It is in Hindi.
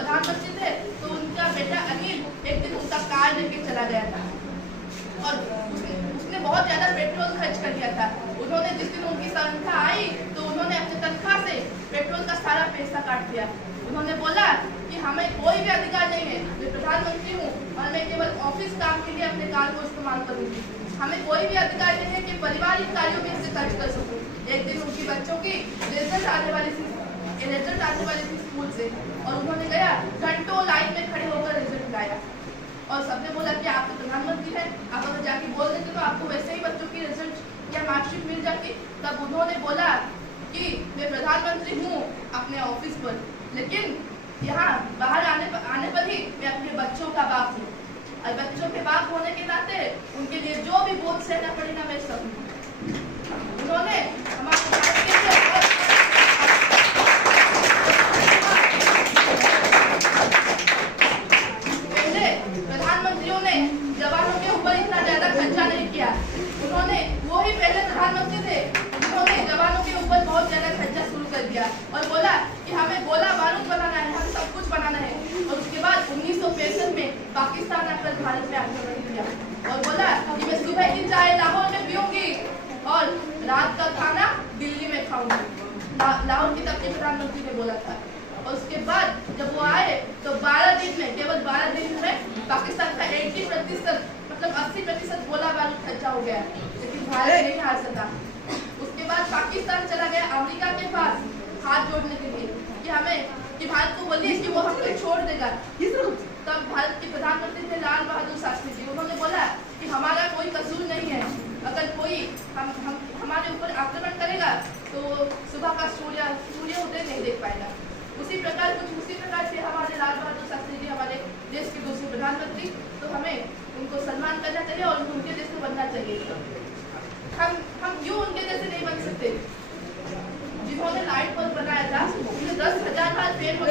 प्रधानमंत्री थे तो उनका बेटा अनिल एक दिन उनका कार लेके चला गया था और उसने बहुत ज्यादा पेट्रोल खर्च कर दिया था। उन्होंने जिस दिन उनकी तनख्वाह आई तो उन्होंने अपनी तनख्वाह से पेट्रोल का सारा पैसा काट दिया। उन्होंने बोला कि हमें कोई भी अधिकार नहीं है, मैं प्रधानमंत्री हूँ और मैं केवल ऑफिस काम के लिए अपने कार को इस्तेमाल करूँगी। हमें कोई भी अधिकार नहीं है कि पारिवारिक कार्यों में इससे खर्च कर सकूँ। एक दिन उनकी बच्चों की रिजल्ट आने वाली थी स्कूल से और उन्होंने गया घंटों लाइन में खड़े होकर रिजल्ट लाया और सबने बोला कि आप तो प्रधानमंत्री हैं, आप अगर जाके बोल देते तो आपको वैसे ही बच्चों की रिजल्ट या मार्कशीट मिल जाती। तब उन्होंने बोला कि मैं प्रधानमंत्री हूँ अपने ऑफिस पर, लेकिन यहाँ बाहर आने पर ही मैं अपने बच्चों का बाप हूँ और बच्चों के बाप होने के नाते उनके लिए जो भी बोझ सहना पड़ेगा मैं सहूँगी। उन्होंने प्रधानमंत्रियों ने जवानों के ऊपर इतना ज्यादा खर्चा नहीं किया। उन्होंने वो ही पहले प्रधानमंत्री थे, उन्होंने जवानों के ऊपर बहुत ज्यादा खर्चा शुरू कर दिया और बोला कि हमें गोला बारूद बनाना है, हमें सब कुछ बनाना है। और उसके बाद 1965 में पाकिस्तान आकर भारत में आक्रमण किया और बोला कि मैं सुबह की चाय लाहौर में पीऊंगी और रात का खाना दिल्ली में खाऊंगी। लाहौर की तब के प्रधानमंत्री ने बोला था। और उसके बाद जब वो आए तो 12 दिन में, केवल 12 दिन में पाकिस्तान का 80% मतलब 80% गोला बारूद खर्चा हो गया, लेकिन भारत नहीं हार सका। उसके बाद पाकिस्तान चला गया अमेरिका के पास हाथ जोड़ने के लिए कि भारत को बोलिए कि वो हमको छोड़ देगा। तब भारत के प्रधानमंत्री थे लाल बहादुर शास्त्री जी। उन्होंने बोला कि हमारा कोई कसूर नहीं है, अगर कोई हमारे ऊपर आक्रमण करेगा तो सुबह का सूर्योदय नहीं देख पाएगा। उसी प्रकार से हमारे लाल बहादुर शास्त्री जी हमारे देश के दूसरे प्रधानमंत्री, तो हमें उनको सम्मान करना चाहिए और उनके जैसे बनना चाहिए। हम यूँ उनके जैसे नहीं बन सकते। जिन्होंने लाइट बल्ब बनाया था, उन्हें 10,000 बार फेल हो